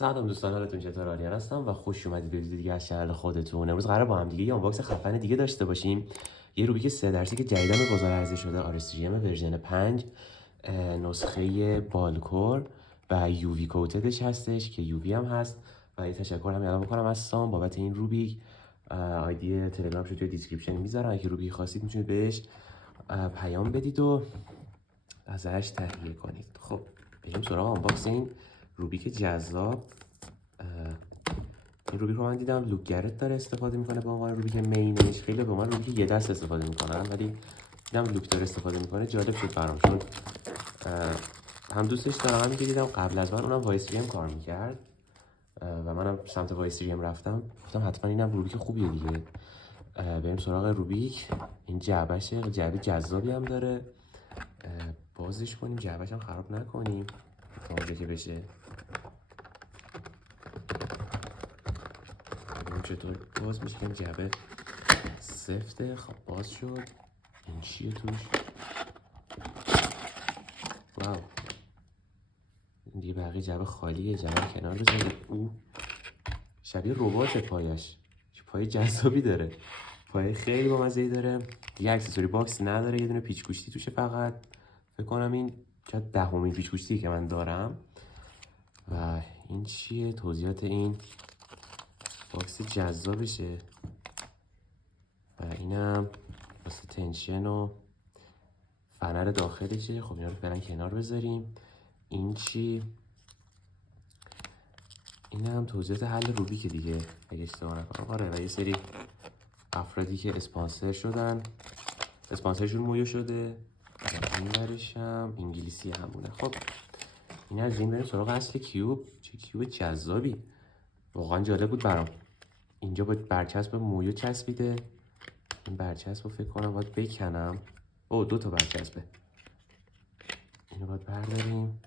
سلام دوستان، حالتون چطور؟ آریان هستم و خوش اومدید به ویدیو دیگه از چنل خودتون. امروز قرار با هم دیگه یه آنباکس خفن دیگه داشته باشیم. یه روبیک 3 درصدی که جدیداً به بازار عرضه شده، آرستریم ورژن 5، نسخه بالکور و یووی کوتدش هستش که یووی هم هست. و یه تشکر هم الان بکنم از سام بابت این روبیک. آیدی تلگرام شو توی دیسکریپشن میذارم، اگه روبیک خواستید میتونید بهش پیام بدید و ازش تهیه کنید. خب بریم سراغ آنباکس این روبیک جذاب. این روبیک رو من دیدم لوک گرت داره استفاده میکنه به عنوان روبیک مینش. خیلی به عنوان روبیک یه دست استفاده میکنن، ولی دیدم لوک داره استفاده میکنه. جالب شد برام، چون هم دوستش دارم، هم که دیدم قبل از من اونم وایسریم کار میکرد و منم سمت وایسریم رفتم، گفتم حتما اینم روبیک خوبیه دیگه. بریم سراغ روبیک. این جعبشه، جعبه جذابی هم داره. بازش کنیم، جعبش هم خراب نکنیم تا اونجا که بشه. ببینیم چطور باز میشه. این جعبه سفته. خب باز شد. این چیه توش؟ واو، این دیگه بقیه جعبه خالیه. جعبه کنار بذارید. او شبیه ربات پایش، پای جذابی داره، پای خیلی بامزه‌ای داره. دیگه اکسسوری باکس نداره، یه دونه پیچ گوشتی توشه فقط. فکر کنم این شاید 10مین پیچ گوشتی که من دارم. و این چیه؟ توضیحات این باکس جذابشه. و اینم واسه تنشن و فنر داخلشه. خب اینا رو فعلا کنار بذاریم. این چی؟ این هم توضیحات حل روبیک دیگه اگه اشتباه نکنم. آره، و یه سری افرادی که اسپانسر شدن، اسپانسرشون مویو شده. این ورش هم انگلیسی همونه. خب این از این بریم سراغ اصل کیوب. چه کیوب جذابی، واقعا جالب بود برام. اینجا با برچسب مویو چسبیده. این برچسب رو فکر کنم باید بکنم. او 2 تا برچسبه. اینو باید برداریم.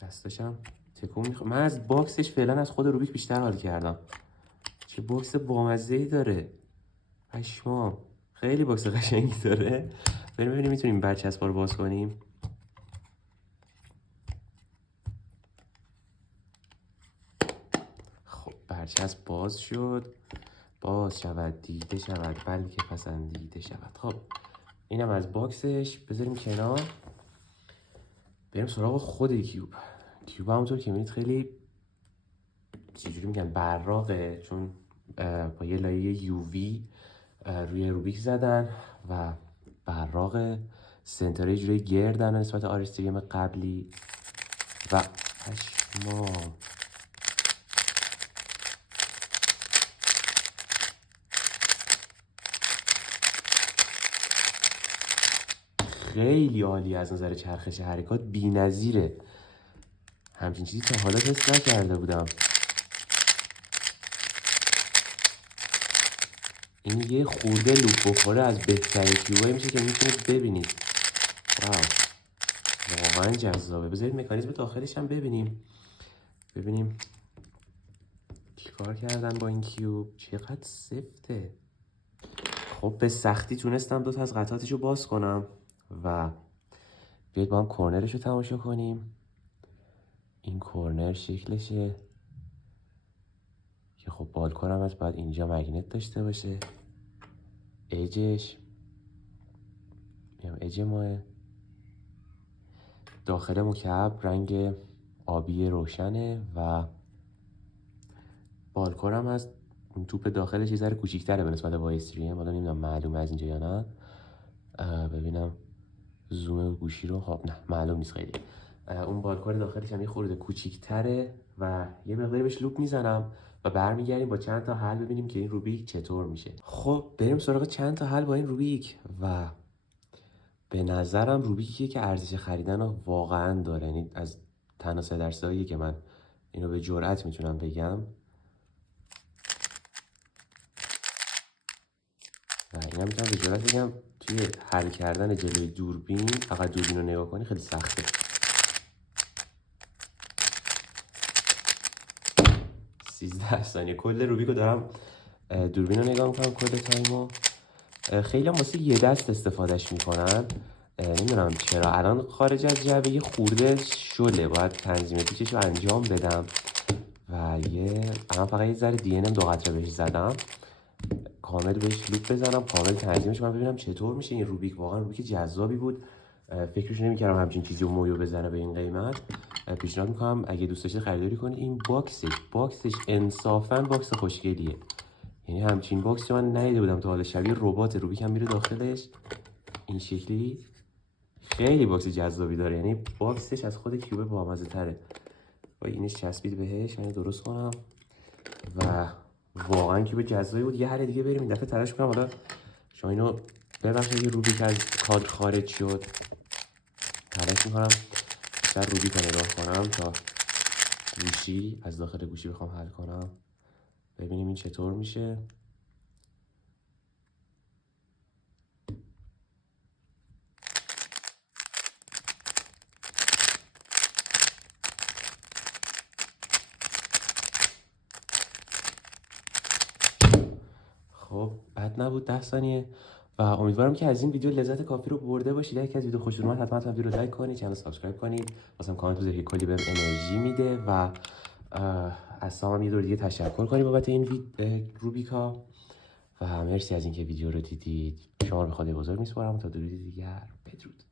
دستاشم تکون میخوام. من از باکسش فعلا از خود روبیک بیشتر حال کردم. چه باکس بامزه‌ای داره، پشمام. خیلی باکس قشنگی داره. بریم ببینیم میتونیم برچسب رو باز کنیم. خب برچسب باز شد. باز شود، دیده شود، بلکه پسندیده شود. خب اینم از باکسش. بذاریم کنار. بریم سراغ خود کیوب. کیوب همونطور که میبینید خیلی چجوری میگن براقه، چون با یه لایه یووی روی روبیک زدن و براق. سنتره جوری گردن نسبت آرستریم قبلی. و پشمام، خیلی عالی از نظر چرخش حرکات، بی‌نظیره. همچین چیزی تا حالا تست نکرده بودم. این یه خورده لوپ بخوره از بهترین کیوبایی میشه که میتونید ببینید. واو، واقعا جذابه. بذارید مکانیزم داخلش هم ببینیم چیکار کردن با این کیوب. چقدر سفته. خب به سختی تونستم 2 تا از قطعاتش رو باز کنم و بیاید با هم کورنرش رو تماشا کنیم. این کورنر شکلشه که خب بالکور هم از باید اینجا مگنت داشته باشه. اجش اج ماه داخل مکعب رنگ آبی روشنه و بالکور هم از اون توپ داخلش یه ذره کوچیک‌تره به نسبت وایسریم. حالا نمیدونم معلومه از اینجا یا نه. ببینم زوم گوشی رو. خب نه معلوم نیست خیلی. اون بالکور داخلش هم یه خورده کوچیک‌تره و یه مقداری بهش لوپ میزنم و برمیگردیم با چند تا حل ببینیم که این روبیک چطور میشه. خب بریم سراغ چند تا حل با این روبیک. و به نظرم روبیکیه که ارزش خریدن رو واقعا داره. یعنی از تنها 3 درصدیه که من اینو به جرئت میتونم بگم. و اینا میتونم به جرئت بگم توی حل کردن جلوی دوربین، فقط دوربین رو نگاه کنی خیلی سخته. 13 ثانیه کل روبیک رو دارم دوربین رو نگاه میکنم کل تایمو. خیلی هم واسه یه دست استفادهش میکنن. نمیدونم چرا الان خارج از جعبه یه خورده شله، باید تنظیم پیچش رو انجام بدم. الان فقط یه ذره دی ان ام 2 قطره بهش زدم، کامل بهش لوپ بزنم، کامل تنظیمش کنم ببینم چطور میشه. این روبیک واقعا روبیک جذابی بود، فکرش نمی‌کردم همچین چیزی رو مویو بزنه به این قیمت. پیشنهاد میکنم اگه دوست داشتید خریداری کنید. این باکسش انصافا باکس خوشگلیه، یعنی همچین باکسی من ندیده بودم تا حالا. شبیه ربات روبیک هم میره داخلش این شکلی، خیلی باکس جذابی داره، یعنی باکسش از خود کیوب بامزه تره. با اینش چسبید بهش، من درست کنم و واقعا کیوب جذابی بود. یه حل دیگه بریم این دفعه تلاش کنم حالا شما اینو ببخشید یه روبیک از کادر خارج شد، تلاش میکنم در روبیک رو نگاه کنم تا گوشی از داخل گوشی بخوام حل کنم، ببینیم این چطور میشه. خب بد نبود 10 ثانیه و امیدوارم که از این ویدیو لذت کافی رو برده باشید. اگه از ویدیو خوشتون اومد حتما ویدیو رو لایک کنید، چنل سابسکرایب کنید، واسم کامنت بذارید که کلی بهم انرژی میده و از سام یه دور دیگه تشکر کنید بابت این روبیکا و مرسی از اینکه ویدیو رو دیدید. شما رو به خدای بزرگ میسپارم تا درودی دیگر. بدرود.